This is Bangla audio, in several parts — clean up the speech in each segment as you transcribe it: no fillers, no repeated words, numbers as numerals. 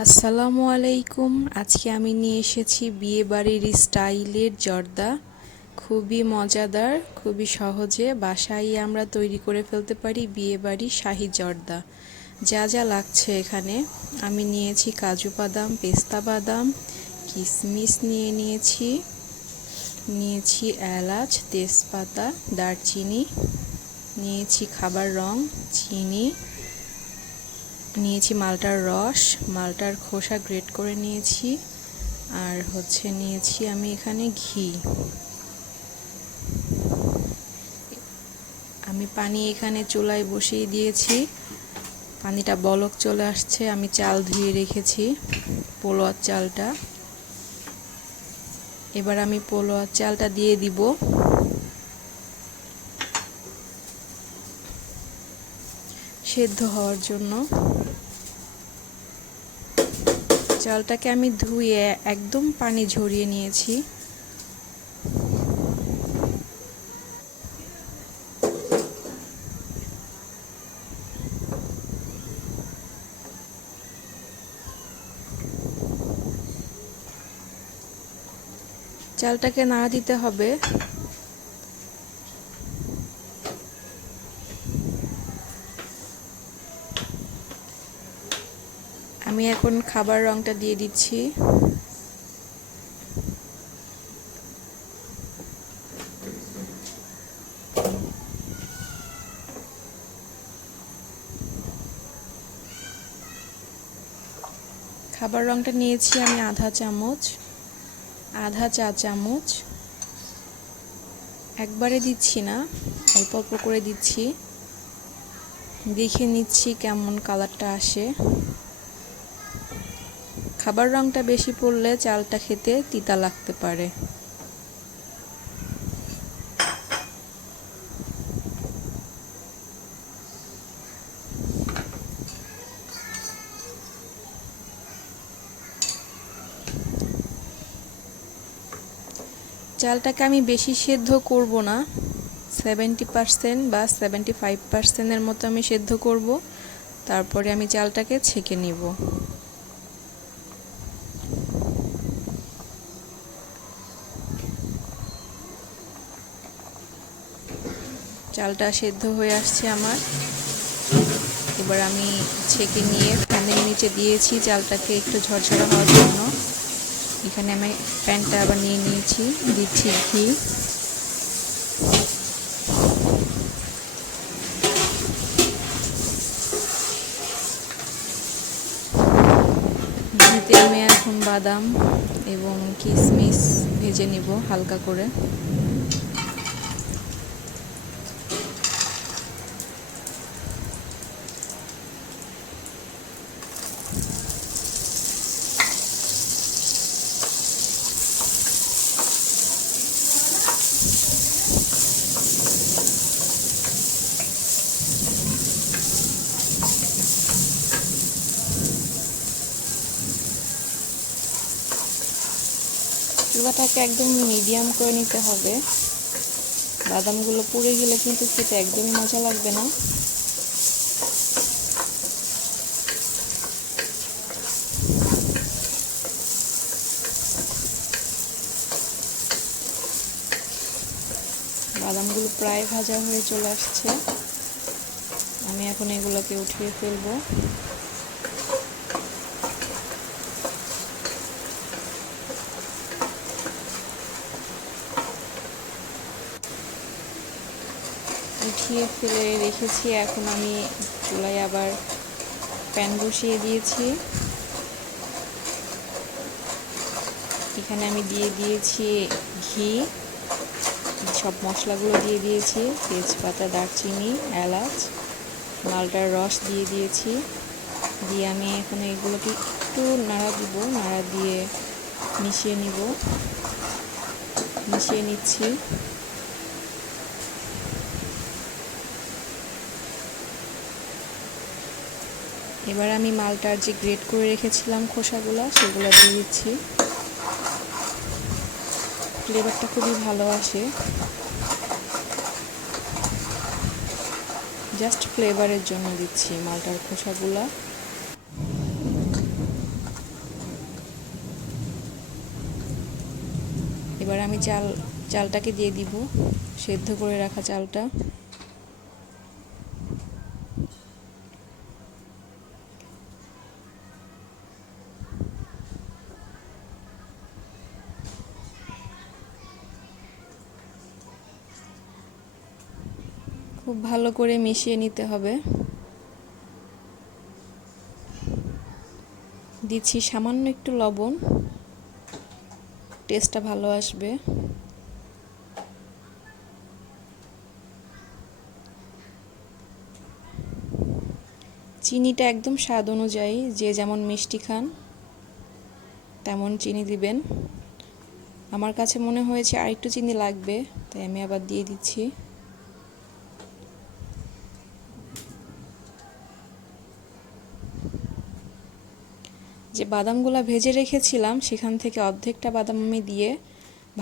আসসালামু আলাইকুম। আজকে আমি নিয়ে এসেছি বিয়েবাড়ির স্টাইলের জর্দা। খুবই মজাদার, খুবই সহজে বাসায় আমরা তৈরি করে ফেলতে পারি বিয়েবাড়ির শাহী জর্দা। যা যা লাগছে এখানে, আমি নিয়েছি কাজু বাদাম, পেস্তা বাদাম, কিশমিশ নিয়েছি এলাচ, তেজপাতা, দারচিনি, নিয়েছি খাবার রং, চিনি, নিয়েছি মালটার রস, মালটার খোসা গ্রেট করে নিয়েছি, আর নিয়েছি আমি এখানে ঘি। আমি পানি এখানে চুলায় বসিয়ে দিয়েছি, পানিটা বলক চলে আসছে। আমি চাল ধুয়ে রেখেছি, পোলোয়ার চালটা। এবার আমি পোলোয়ার চালটা দিয়ে দিব। সেদ্ধ হওয়ার জন্য চালটাকে আমি ধুয়ে একদম পানি ঝরিয়ে নিয়েছি। চালটাকে নাড়া দিতে হবে। আমি এখন খাবার রংটা দিয়ে দিচ্ছি। খাবার রংটা নিয়েছি আমি আধা চা চামচ। একবারে দিচ্ছি না, অল্প অল্প করে দিচ্ছি, দেখে নিচ্ছি কেমন কালারটা আসে। খাবার রংটা বেশি পড়লে চালটা খেতে তিতা লাগতে পারে। চালটাকে আমি বেশি সেদ্ধ করব না, 70% বা 75%-এর মতো আমি সেদ্ধ করব। তারপরে আমি চালটাকে ছেঁকে নিব। চালটা সেদ্ধ হয়ে আসছে আমার। এবার আমি ছেঁকে নিয়ে ফ্যানের নিচে দিয়েছি চালটাকে একটু ঝরঝরা হওয়ার জন্য। এখানে আমি প্যানটা আবার নিয়ে নিয়েছি, দিচ্ছি ঘি। ঘিতে আমি এখন বাদাম এবং কিশমিশ ভেজে নিব হালকা করে। চুলাটাকে একদম মিডিয়াম করে নিতে হবে, বাদামগুলো পুড়ে গেলে কিন্তু খেতে একদমই মজা লাগবে না। বাদামগুলো প্রায় ভাজা হয়ে চলে আসছে। আমি এখন এগুলোকে উঠিয়ে ফেলবো। উঠিয়ে ফেলে রেখেছি। এখন আমি চুলায় আবার প্যান বসিয়ে দিয়েছি। এখানে আমি দিয়ে দিয়েছি ঘি, সব মশলাগুলো দিয়ে দিয়েছি, তেজপাতা, দারচিনি, এলাচ, মালটার রস দিয়ে দিয়েছি। দিয়ে আমি এখন এগুলোকে একটু নাড়া দিব, নাড়া দিয়ে মিশিয়ে নিচ্ছি। এবার আমি মালটার যে গ্রেট করে রেখেছিলাম খোসাগুলো, সেগুলো দিয়ে দিচ্ছি। ফ্লেভারটা খুবই ভালো আসে, জাস্ট ফ্লেভারের জন্য দিচ্ছি মালটার খোসাগুলা। আমি চালটাকে দিয়ে দিব, সেদ্ধ করে রাখা চালটা। খুব ভালো করে মিশিয়ে নিতে হবে। দিচ্ছি সামান্য একটু লবণ, টেস্টটা ভালো আসবে। চিনিটা একদম স্বাদ অনুযায়ী, যে যেমন মিষ্টি খান তেমন চিনি দিবেন। আমার কাছে মনে হয়েছে আরেকটু চিনি লাগবে, তাই আমি আবার দিয়ে দিচ্ছি। যে বাদামগুলো ভেজে রেখেছিলাম সেখান থেকে অর্ধেকটা বাদাম আমি দিয়ে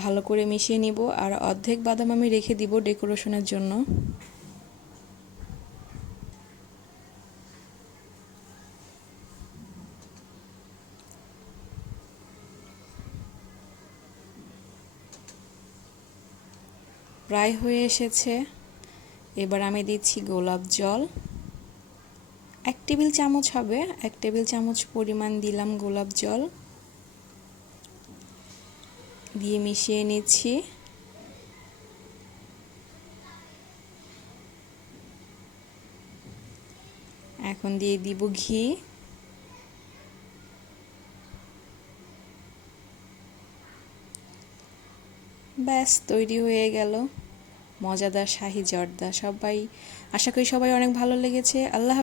ভালো করে মিশিয়ে নিব, আর অর্ধেক বাদাম আমি রেখে দিব ডেকোরেশনের জন্য। প্রায় হয়ে এসেছে। এবার আমি দিচ্ছি গোলাপ জল, 1 টেবিল চামচ হবে, 1 টেবিল চামচ পরিমাণ দিলাম গোলাপ জল, দিয়ে মিশিয়ে নিচ্ছি। এখন দিয়ে দিব ঘি। ব্যাস তৈরি হয়ে গেল মজাদার শাহী জর্দা। আশা করি সবাই অনেক ভালো লেগেছে। আল্লাহ।